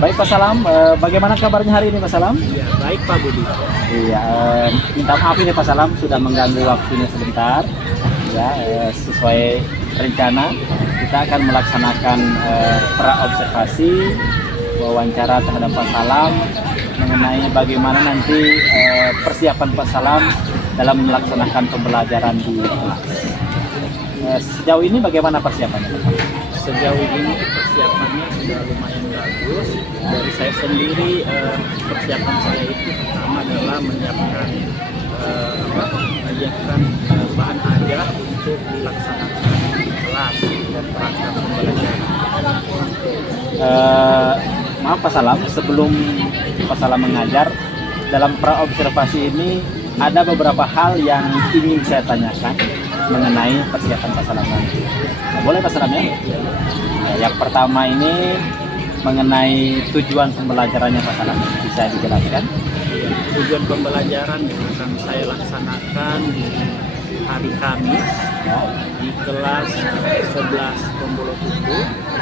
Baik Pak Salam, bagaimana kabarnya hari ini Pak Salam? Ya, baik Pak Budi. Iya, minta maaf ini Pak Salam sudah mengganggu waktunya sebentar. Ya, sesuai rencana kita akan melaksanakan pra-observasi wawancara terhadap Pak Salam mengenai bagaimana nanti persiapan Pak Salam dalam melaksanakan pembelajaran di kelas. Sejauh ini bagaimana persiapannya Pak? Sejauh ini persiapannya sudah lumayan bagus. Dari saya sendiri, persiapan saya itu pertama adalah menyiapkan bahan ajar untuk dilaksanakan di kelas dan perangkat pembelajaran. Maaf Pak Salam, sebelum Pak Salam mengajar dalam pra-observasi ini ada beberapa hal yang ingin saya tanyakan mengenai persiapan Pak Salam nanti. Nah, boleh Pak Salam ya? Yang pertama ini mengenai tujuan pembelajarannya Pak Salam, bisa dijelaskan? Tujuan pembelajaran yang akan saya laksanakan di hari Kamis di kelas 11 Tombolo Tuku.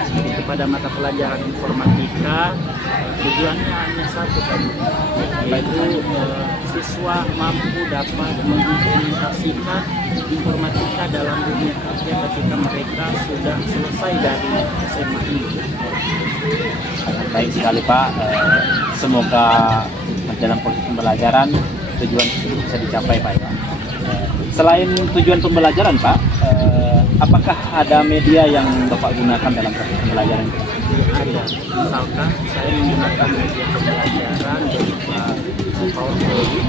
Jadi pada mata pelajaran informatika tujuannya hanya satu tadi, yaitu siswa mampu dapat mengimplementasikan informatika dalam dunia kerja ketika mereka sudah selesai dari SMA ini. Baik sekali Pak, semoga dalam proses pembelajaran tujuan tersebut bisa dicapai Pak ya. Selain tujuan pembelajaran Pak, apakah ada media yang Bapak gunakan dalam proses pembelajaran? Ada, misalkan saya menggunakan media pembelajaran berupa PowerPoint,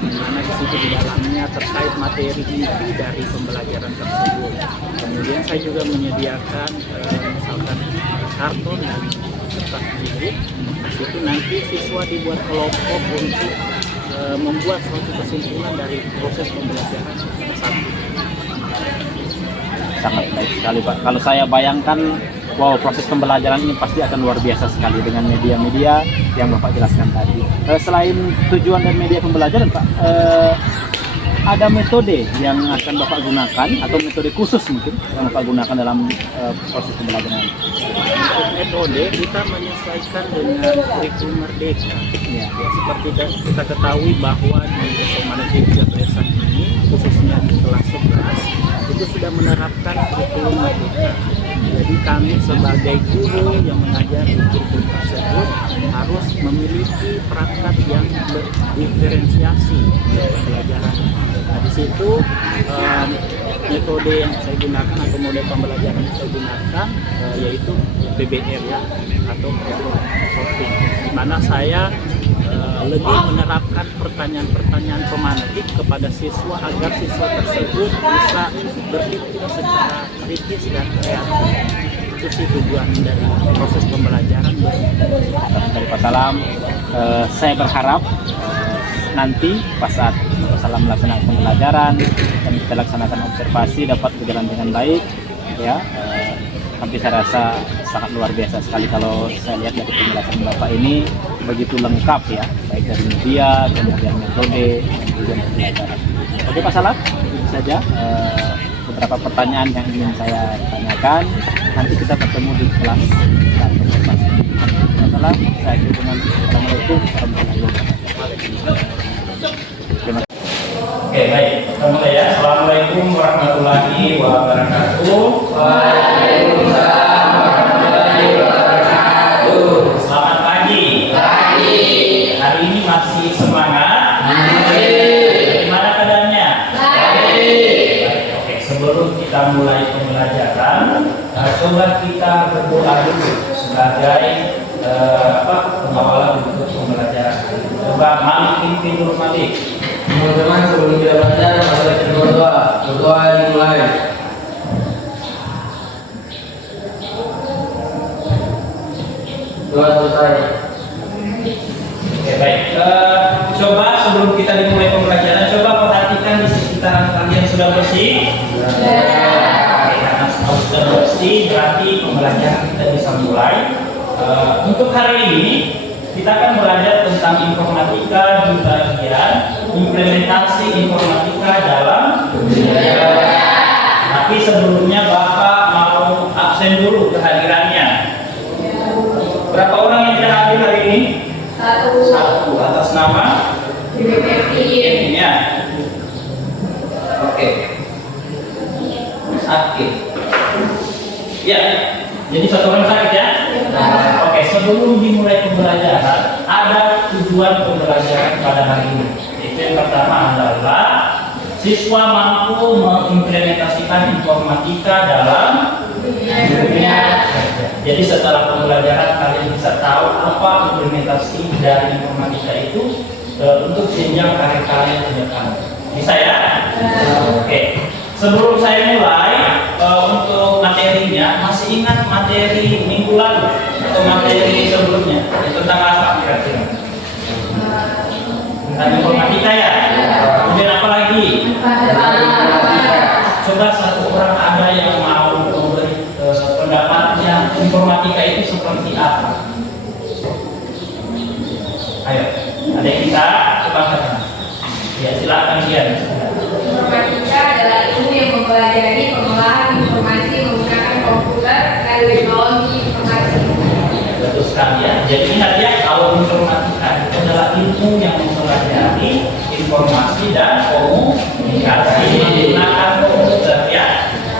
di mana di situ di dalamnya terkait materi inti dari pembelajaran tersebut. Kemudian saya juga menyediakan misalkan karton dan kertas buku. Di situ nanti siswa dibuat kelompok untuk membuat suatu kesimpulan dari proses pembelajaran satu. Sangat baik sekali Pak. Kalau saya bayangkan, wow, proses pembelajaran ini pasti akan luar biasa sekali dengan media-media yang Bapak jelaskan tadi. Selain tujuan dan media pembelajaran Pak, ada metode yang akan Bapak gunakan atau metode khusus mungkin yang Bapak gunakan dalam proses pembelajaran? Untuk metode kita menyesuaikan dengan kurikulum Merdeka. Ya, seperti kita ketahui bahwa di SMA Negeri 3 Blesan ini, khususnya di kelas 11, itu sudah menerapkan kurikulum Merdeka. Jadi kami sebagai guru yang mengajar di kurikulum tersebut harus memiliki perangkat yang berdiferensiasi pembelajaran. Nah, di situ metode yang saya gunakan atau model pembelajaran yang saya gunakan yaitu PBR ya, atau problem solving, di mana saya lebih menerapkan pertanyaan-pertanyaan pemantik kepada siswa agar siswa tersebut bisa berpikir secara kritis dan kreatif. Itu sih tujuan dari proses pembelajaran. Dari Pak Salam, saya berharap nanti pas saat Pak Salam melaksanakan pembelajaran dan kita laksanakan observasi dapat berjalan dengan baik ya. Tapi saya rasa sangat luar biasa sekali kalau saya lihat dari penjelasan Bapak ini begitu lengkap ya, baik dari media, kemudian metode, kemudian pembelajaran. Oke Pak Salam, itu saja beberapa pertanyaan yang ingin saya tanyakan. Nanti kita ketemu di kelas observasi. Pak Salam, saya akhiri dengan Assalamualaikum warahmatullahi wabarakatuh. Terima kasih. Oke, baik. Mulai ya. Assalamualaikum warahmatullahi wabarakatuh. Waalaikumsalam warahmatullahi wabarakatuh. Selamat pagi. Pagi. Hari ini masih semangat? Masih. Gimana keadaannya? Baik. Oke, sebelum kita mulai pembelajaran, coba kita berdoa dulu sebagai pengawalan untuk pembelajaran. Coba Malik tidur Malik. Teman-teman, sebelum kita belajar, mari kita berdoa. Berdoa dimulai. Doa selesai. Oke, baik. Coba sebelum kita dimulai pembelajaran, coba perhatikan di sekitaran kalian sudah bersih. Ya. Oke, karena sudah bersih, berarti pembelajaran kita bisa mulai. Untuk hari ini kita akan belajar tentang informatika di bagian implementasi informatika dalam dunia. Tapi sebelumnya Bapak mau absen dulu kehadirannya. Berapa orang yang tidak hadir Ya. Oke. Sakit. Ya. Jadi satu orang sakit ya. Oke, sebelum dimulai pembelajaran, ada tujuan pembelajaran pada hari ini. Itu yang pertama adalah siswa mampu mengimplementasikan informatika dalam dunia kerja. Jadi setelah pembelajaran kalian bisa tahu apa implementasi dari informatika itu untuk jenjang karir kalian ke depan. Bisa ya? Oke. Sebelum saya mulai untuk materinya, masih ingat materi minggu lalu atau materi sebelumnya tentang apa kira-kira? Tentang informatika ya. Kemudian apa lagi? Coba satu orang ada yang mau memberi pendapatnya informatika itu seperti apa? Ayo, ada yang bisa coba katakan? Ya silakan Dian. Informatika adalah ilmu yang mempelajari pengolahan informasi menggunakan komputer dan teknologi informasi. Betul sekali ya. Jadi ingat ya, kalau informatika itu adalah ilmu yang mempelajari informasi dan komunikasi menggunakan komputer ya.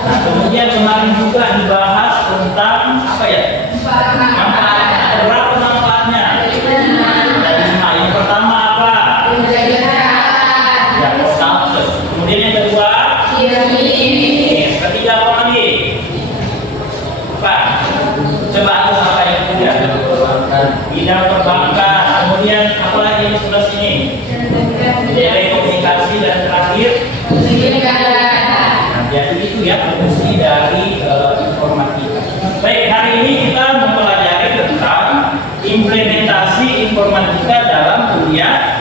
Nah kemudian kemarin juga dibahas tentang apa ya? Manfaat. Berapa manfaatnya? Dari lima. Yang pertama apa? Ya, status. Kemudian yang kedua, ketiga apa lagi? Pak, coba aku apa yang ketiga? Bidang perbankan. Kemudian apa lagi yang sebelah sini? Telekomunikasi dan terakhir. Nah, jadi itu ya fungsi dari informatika. Baik, hari ini kita mempelajari tentang implementasi informatika dalam dunia.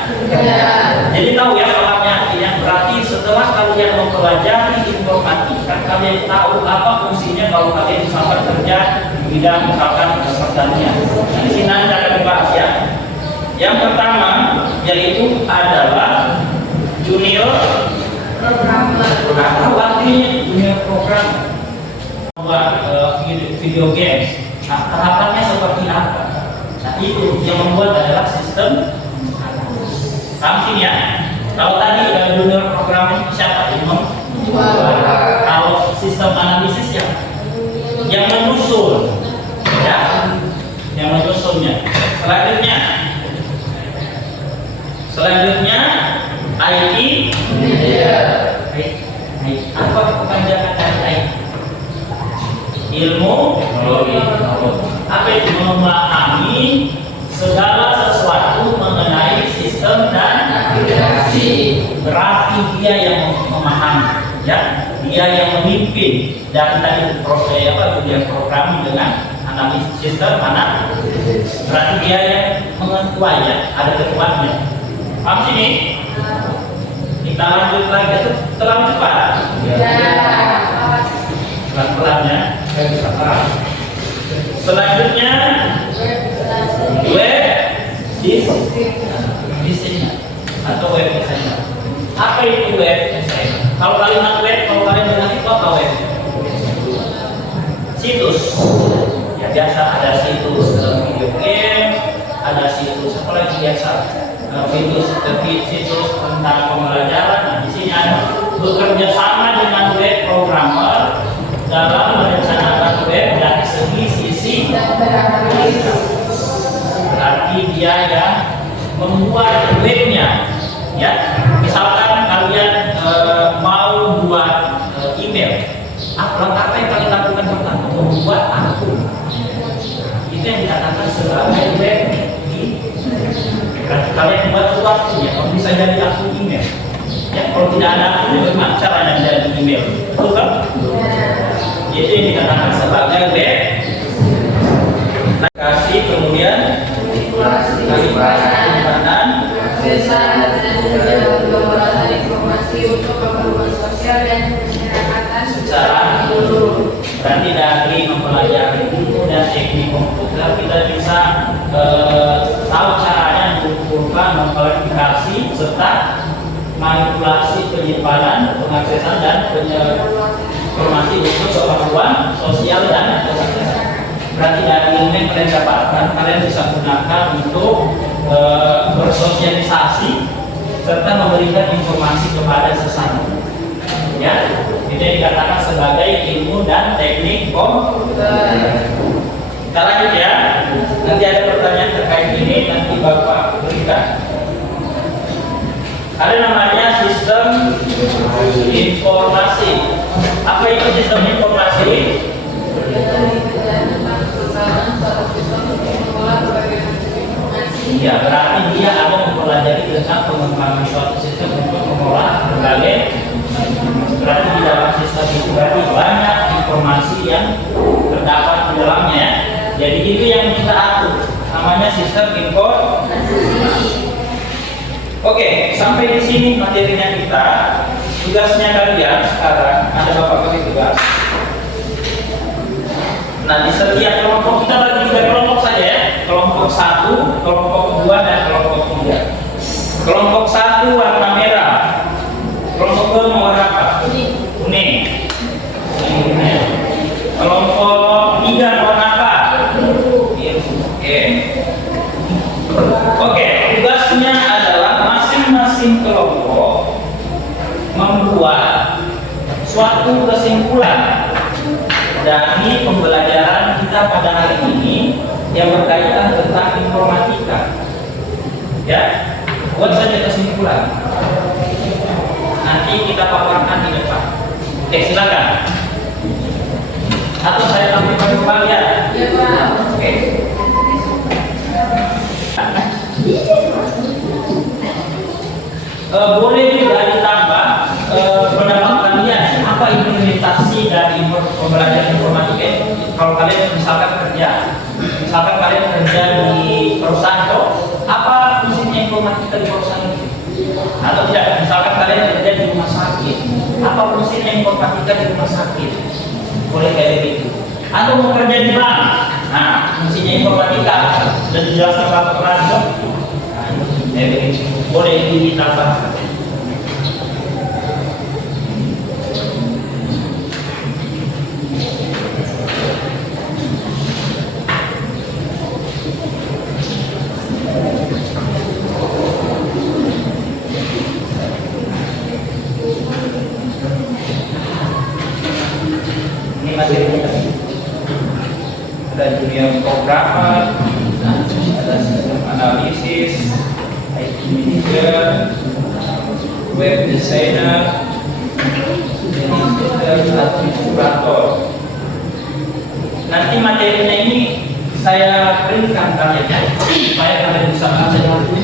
Jadi tahu ya pahamnya artinya. Berarti setelah kalian mempelajari informatika, kalian tahu apa fungsinya kalau kalian misalkan kerja di bidang misalkan pertanian. Di sini akan dibahas ya. Yang pertama yaitu adalah junior programmer. Artinya junior programmer. Buat video games. Nah, tahapannya seperti apa? Nah, itu yang membuat adalah sistem. Samsin ya. Kalau tadi junior programming siapa? Kalau sistem analisis yang menyusun, ya, yang menyusunnya. Selanjutnya IT. Apa kepanjangan dari IT? Ilmu teknologi. Apa itu? Memahami segala sesuatu mengenai sistem dan aplikasi. Berarti dia yang memahami, ya, dia yang memimpin. Dan tadi dia programming dengan analisis sistem mana? Berarti dia yang mengetua ya, ada ketuanya. Paham sini? Kita lanjut lagi, terlalu cepat. Pelan-pelan ya, saya bisa paham. Selanjutnya web design atau web designer. Apa itu web designer? Kalau kalimat web, kalau kalian dengar itu apa web? Situs. Ya biasa ada situs video game, ada situs apa lagi biasa? Situs tentang pembelajaran. Nah, di sini ada bekerja sama dengan web programmer dalam merencanakan web dari sisi berarti dia yang membuat webnya ya. Misalkan kalian mau buat email, apa yang kalian lakukan pertama? Membuat akun. Itu yang dikatakan sebagai web. Berarti kalian buat sesuatu ya, kalau bisa jadi akun email ya. Kalau tidak ada akun, bagaimana caranya jadi email? Betul kan? Itu yang dikatakan sebagai web. Kasih kemudian kanan informasi untuk keperluan sosial dan masyarakatan secara menyeluruh. Berarti dari mempelajari ilmu dan teknik komputer kita bisa tahu caranya mengumpulkan, mengklarifikasi serta manipulasi penyimpanan, pengaksesan dan informasi untuk keperluan sosial dan kesehatan. Berarti dari ilmu yang kalian dapatkan, kalian bisa gunakan untuk bersosialisasi serta memberikan informasi kepada sesama. Ya, itu yang dikatakan sebagai ilmu dan teknik komputer. Kita lanjut ya. Nanti ada pertanyaan terkait ini, nanti Bapak berikan. Ada namanya sistem informasi. Apa itu sistem informasi? Ya, berarti dia akan mempelajari tentang pengembangan suatu sistem untuk mengolah berbagai. Berarti di dalam sistem itu berarti banyak informasi yang terdapat di dalamnya. Ya. Jadi itu yang kita atur, namanya sistem informasi. Oke, sampai di sini materinya kita. Tugasnya kalian sekarang ada Bapak kasih tugas. Nah, di setiap kelompok kita bagi 3 kelompok saja ya. Kelompok 1, kelompok 2, dan kelompok 3. Kelompok 1 warna merah. Kelompok 2 warna apa? Kuning. Kelompok 3 warna apa? Oke. Oke, tugasnya adalah masing-masing kelompok membuat suatu kesimpulan dari pembelajaran kita pada hari ini yang berkaitan tentang informatika. Ya, buat saja kesimpulan. Nanti kita paparkan di depan. Oke, silakan. Atau saya tampilkan kembali ya. Ya, Pak. Oke. Boleh juga ditambah pendapat kalian apa implementasi dari pembelajaran informatika. Kalau kalian misalkan kerja di perusahaan, apa fungsinya informatika di perusahaan itu? Atau tidak, misalkan kalian kerja di rumah sakit, apa fungsinya informatika di rumah sakit? Boleh kayak begitu. Atau mau kerja di bank, nah fungsinya informatika dan dijelaskan Bapak Rajo. Boleh ditambah. Ini materi kita. Ada junior programmer, ada sistem analisis, IT manager, web designer, sistem administrator. Nanti materinya ini saya printkan kalian supaya kalian bisa baca nanti.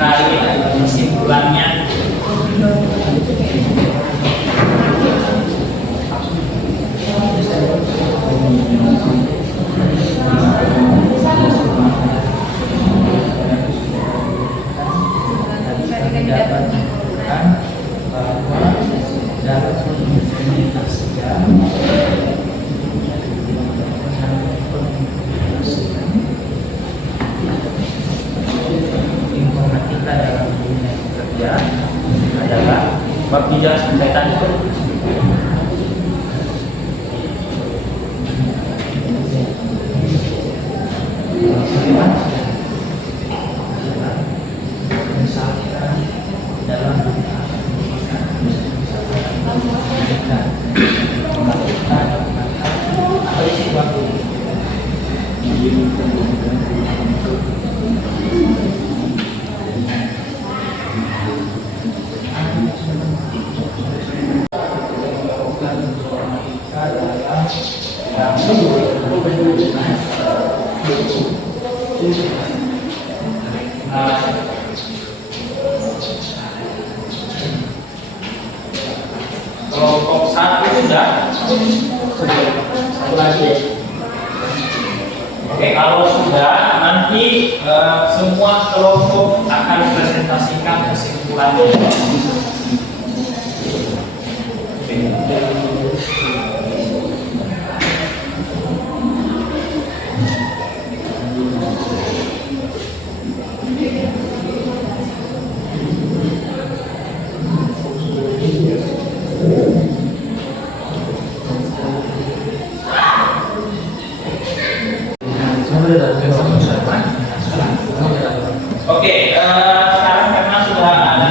Nah, ini kesimpulannya Informatika dalam dunia kerja adalah bab 3 sampai tadi. Kelompok 1 sudah. Satu lagi. Oke, kalau sudah nanti semua kelompok akan presentasikan kesimpulannya. Oke, sekarang karena sudah ada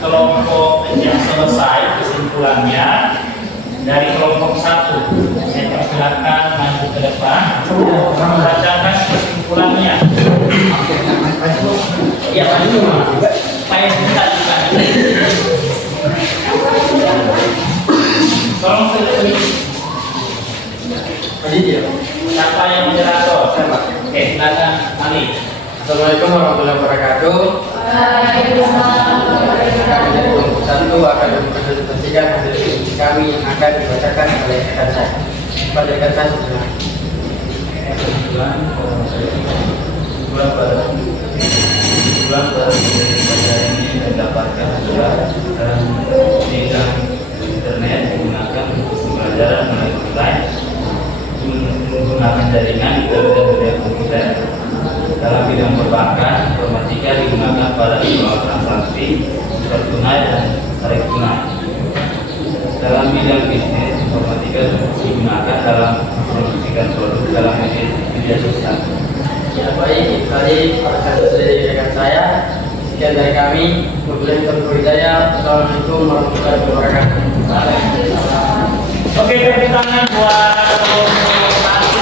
kelompok yang selesai kesimpulannya dari kelompok 1, saya persilakan maju ke depan membacakan kesimpulannya. Ya, maju supaya kita juga. Tolong sedikit. Siapa yang moderator? Oke, silakan Ali. Assalamualaikum warahmatullahi wabarakatuh. Waalaikumsalam warahmatullahi wabarakatuh. Kelompok 1 akan mempresentasikan hasil diskusi kami yang akan dibacakan oleh rekan saya. Pada rekan saya sebenarnya. Kebetulan pelajaran ini mendapatkan adalah bidang internet menggunakan pembelajaran melalui online, menggunakan jaringan dan komputer. Dalam bidang perbankan, informatika digunakan pada soal transaksi tunai dan tarik tunai. Dalam bidang bisnis, informatika digunakan dalam mempromosikan produk dalam media sosial. Ya baik, tadi perkenalan dari rekan saya. Sekian dari kami. Wabillahi taufiq wal hidayah. Assalamualaikum warahmatullahi wabarakatuh. Oke, tepuk tangan buat kelompok 1.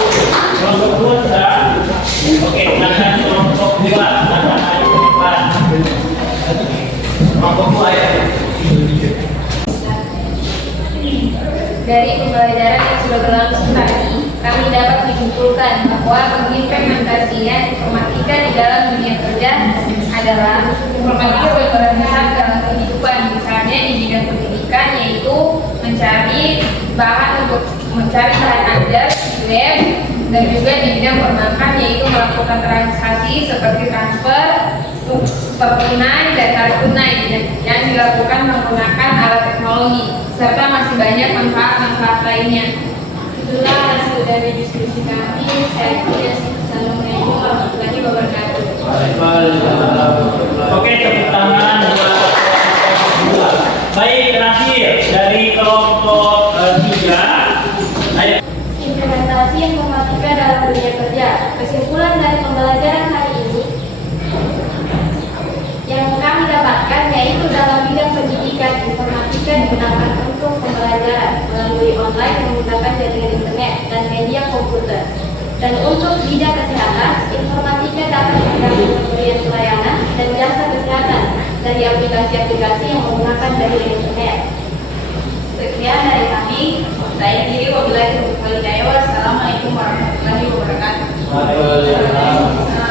Kelompok 2 sudah. Oke, silakan kelompok 2. Silakan ayo ke depan. Kelompok 2 ya. Dari pembelajaran yang sudah berlangsung tadi, kami dapat menyimpulkan bahwa pengimplementasian informatika di dalam dunia kerja adalah informatika berperan besar dalam kehidupan, misalnya di bidang pendidikan, yaitu mencari bahan ajar di web, dan juga di bidang perbankan, yaitu melakukan transaksi seperti transfer, tunai dan tarik tunai yang dilakukan menggunakan alat teknologi, serta masih banyak manfaat-manfaat lainnya. Itulah hasil dari diskusi kami. Saya kira Assalamualaikum warahmatullahi wabarakatuh. Oke, tepuk tangan buat kelompok 2. Baik, terakhir dari kelompok 3. Ayo. Implementasi informatika dalam dunia kerja. Kesimpulan dari pembelajaran hari ini yang kami dapatkan yaitu dalam bidang pendidikan, informatika digunakan untuk pembelajaran melalui online menggunakan jaringan internet dan media komputer. Dan untuk bidang kesehatan, informatika dapat membantu pemberian pelayanan dan jasa kesehatan dari aplikasi-aplikasi yang menggunakan jaringan internet. Sekian dari kami. Saya diri wabillahi taufiq wal hidayah. Wassalamualaikum warahmatullahi wabarakatuh.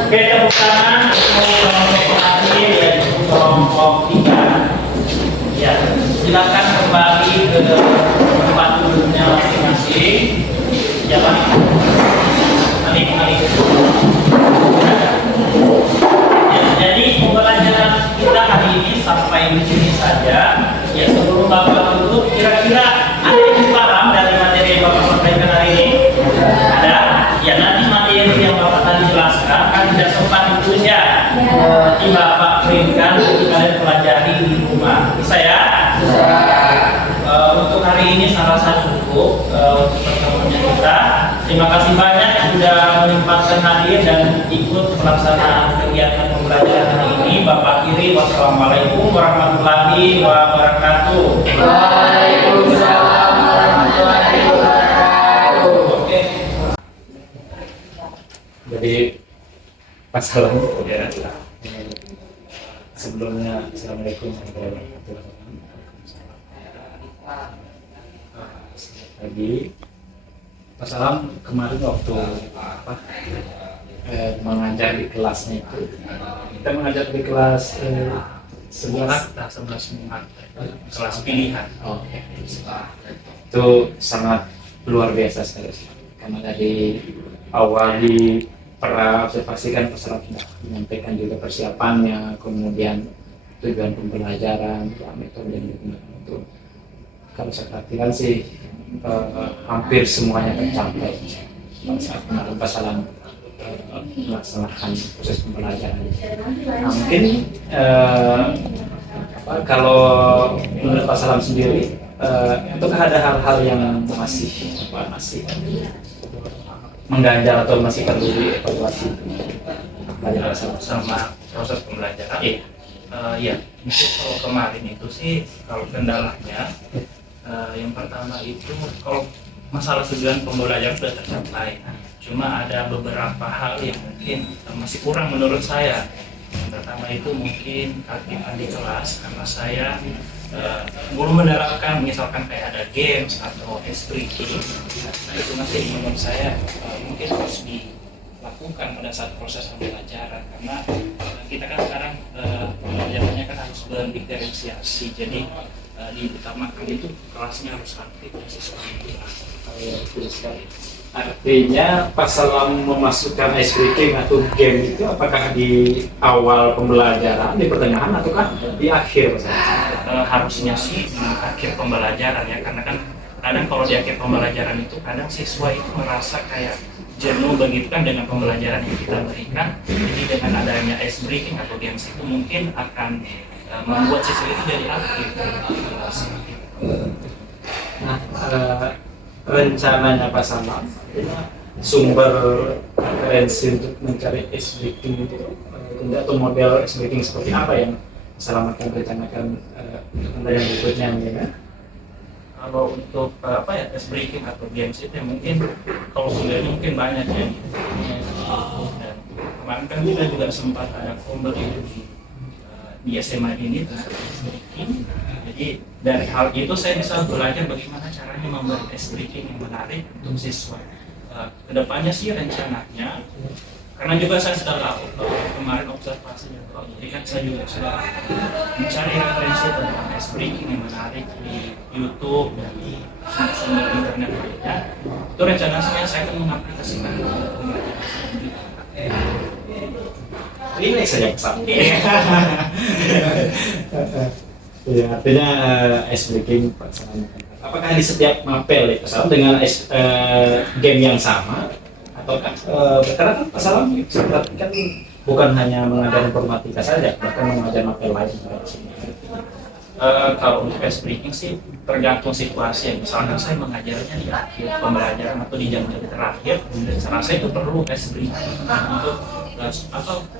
Oke, tepuk tangan untuk kelompok terakhir yaitu kelompok 3. Ya, silakan kembali ke tempat duduknya masing-masing. Ya, Pak. Alik. Ya, jadi pembelajaran kita hari ini sampai di sini saja. Ya, sebelum Bapak tutup, kira-kira ada Sus ya. Nanti Bapak kirimkan nanti kalian pelajari di rumah. Bisa ya? Untuk hari ini saya rasa cukup untuk pertemuannya kita. Terima kasih banyak sudah menyempatkan hadir dan ikut pelaksanaan kegiatan pembelajaran hari ini. Bapak kiri, wassalamualaikum warahmatullahi wabarakatuh. Waalaikumsalam warahmatullahi wabarakatuh. Oke. Jadi pasalan ya. Sebelumnya assalamualaikum warahmatullahi wabarakatuh. Lagi Pak Salam kemarin waktu mengajar di kelasnya itu, kita mengajar di kelas 11 Kelas pilihan. Oh, itu sangat luar biasa sekali karena dari awal observasikan Pak Salam sudah menyampaikan juga persiapannya, kemudian tujuan pembelajaran, metode yang digunakan itu. Kalau saya perhatikan sih hampir semuanya tercapai pada saat kemarin Pak Salam melaksanakan proses pembelajaran. Nah, mungkin kalau menurut Pak Salam sendiri, apakah ada hal-hal yang masih mengganjal atau masih perlu dievaluasi pelajaran Sama proses pembelajaran? Iya. Ya, mungkin kalau kemarin itu sih, kalau kendalanya yang pertama itu kalau masalah tujuan pembelajaran sudah tercapai, cuma ada beberapa hal yang mungkin masih kurang menurut saya. Yang pertama itu mungkin keaktifan di kelas, karena saya belum menerapkan misalkan kayak ada games atau extracurricular. Nah itu masih menurut saya mungkin harus dilakukan pada saat proses pembelajaran, karena kita kan sekarang pembelajarannya kan harus berdiferensiasi, jadi diutamakan itu kelasnya harus aktif dan siswa itu. Artinya Pak Salam memasukkan ice breaking atau game itu apakah di awal pembelajaran, di pertengahan, ataukah di akhir? Harusnya sih di akhir pembelajaran ya, karena kan kadang kalau di akhir pembelajaran itu kadang siswa itu merasa kayak jenuh begitu kan dengan pembelajaran yang kita berikan. Jadi dengan adanya ice breaking atau games itu mungkin akan membuat siswa itu jadi aktif. Nah, rencananya Pak Salam, sumber referensi untuk mencari ice breaking itu atau model ice breaking seperti apa yang Pak Salam akan rencanakan untuk yang berikutnya ya? Kalau untuk ice breaking atau games itu ya mungkin kalau sumbernya mungkin banyak ya. Dan kemarin kan kita juga sempat ada komber itu di SMA ini tentang ice breaking. Jadi dari hal itu saya bisa belajar bagaimana caranya membuat ice breaking yang menarik untuk siswa. Kedepannya sih rencananya, karena juga saya sudah tahu kemarin observasi yang jadi kan saya juga sudah mencari referensi tentang ice breaking yang menarik di YouTube dan di sumber internet lainnya. Itu rencana saya akan mengaplikasikan Ini saja pesan. Ya, artinya ice breaking Pak Salam. Apakah di setiap mapel ya Pak Salam dengan game yang sama ataukah karena kan Pak Salam kan bukan hanya mengajar informatika saja, bahkan mengajar mapel lain. Kalau untuk ice breaking sih tergantung situasi. Misalnya saya mengajarnya di akhir pembelajaran atau di jam-jam terakhir, saya rasa itu perlu ice breaking untuk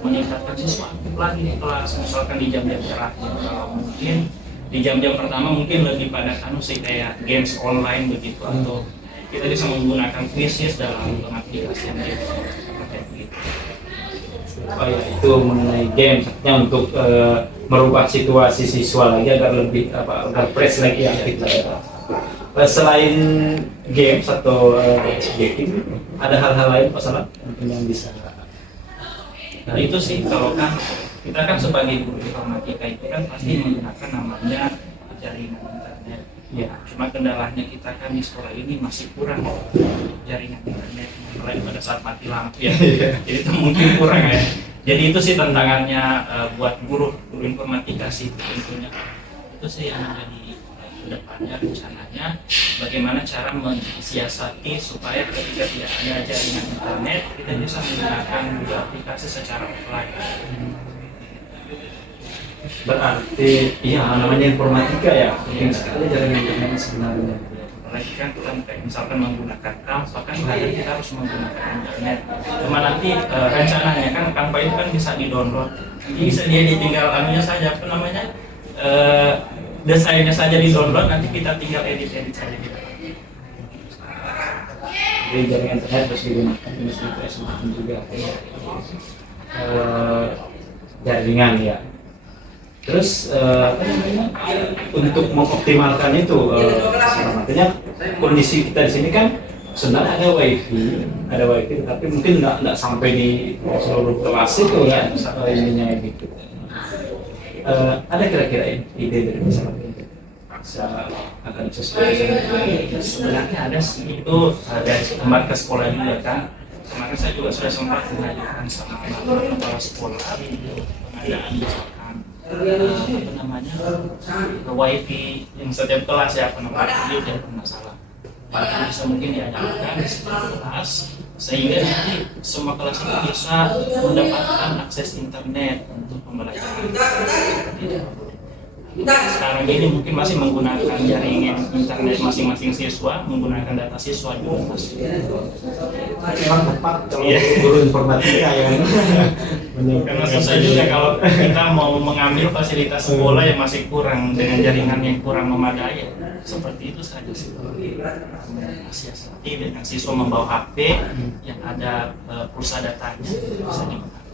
meningkatkan siswa aktif lagi di kelas. Misalkan di jam-jam terakhir, kalau mungkin di jam-jam pertama mungkin lebih pada kayak games online begitu, atau kita bisa menggunakan quizzes dalam pengaplikasian games seperti itu. Oh ya, itu mengenai game, artinya untuk merubah situasi siswa lagi agar lebih agar fresh lagi, aktif lagi. Selain games atau game, ada hal-hal lain Pak Salam yang bisa. Nah itu sih, kalau kan kita kan sebagai guru informatika itu kan pasti menggunakan namanya jaringan internet. Ya, cuma kendalanya kita kan di sekolah ini masih kurang jaringan internet, apalagi pada saat mati lampu ya. Jadi itu mungkin kurang ya. Jadi itu sih tantangannya buat guru informatika sih tentunya. Itu sih yang menjadi kedepannya rencananya bagaimana cara mensiasati supaya ketika tidak ada jaringan internet kita bisa menggunakan aplikasi secara offline. Berarti iya namanya informatika ya, penting sekali jaringan internet sebenarnya. Apalagi kan kita kayak misalkan menggunakan Canva kan kadang kita harus menggunakan internet. Cuma nanti rencananya kan Canva itu kan bisa di-download. Jadi bisa dia ditinggal anunya saja apa namanya desainnya saja di-download, nanti kita tinggal edit saja gitu. Jadi jaringan internet harus digunakan untuk SMA juga. Jaringan ya. Terus apa namanya, untuk mengoptimalkan itu salah satunya kondisi kita di sini kan sebenarnya ada wifi tapi mungkin nggak sampai di seluruh kelas itu ya ininya gitu. Ada kira-kira ide dari masyarakat bisa akan sesuai Sebenarnya ada sih itu dari kembali ke sekolah juga kan. Kemarin saya juga sudah sempat mengajukan sama kepala sekolah pengadaan misalkan apa namanya wifi yang setiap kelas ya penempatan ini tidak bermasalah. Bahkan bisa mungkin diadakan di setiap kelas sehingga nanti semua kelas itu bisa mendapatkan akses internet untuk pembelajaran. Sekarang ini mungkin masih menggunakan jaringan internet masing-masing siswa, menggunakan data siswa juga masih. memang tepat kalau guru informatika ya. Karena susah juga kalau kita mau mengambil fasilitas sekolah yang masih kurang dengan jaringan yang kurang memadai. Seperti itu saja sih. Siasati dengan siswa membawa HP yang ada pulsa datanya bisa digunakan.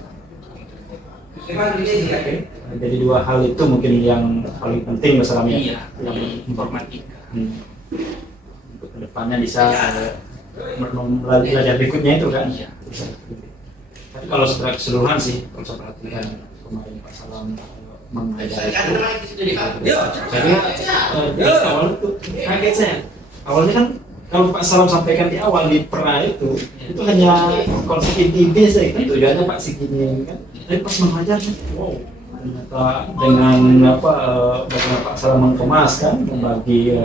Jadi dua hal itu mungkin yang paling penting masalahnya. Iya, yang informatika. Untuk kedepannya bisa melalui belajar berikutnya itu kan. Iya. Bisa. Tapi kalau secara keseluruhan sih, kalau saya perhatikan kemarin Pak Salam mengajar itu, saya di awal itu kaget saya. Awalnya kan kalau Pak Salam sampaikan di awal di pernah itu hanya konsep inti saja kan tujuannya Pak segini kan. Tapi pas mengajar, wow, ternyata dengan bagaimana Pak Salam mengemas kan, membagi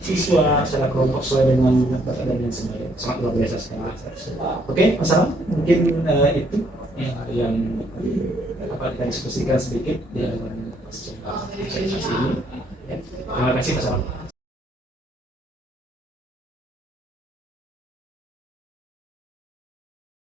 siswa secara kelompok sesuai dengan bakat dan sebagainya, sangat luar biasa sekali. Oke, Pak Salam, mungkin itu yang kita diskusikan sedikit di sesi ini. Terima kasih Pak Salam.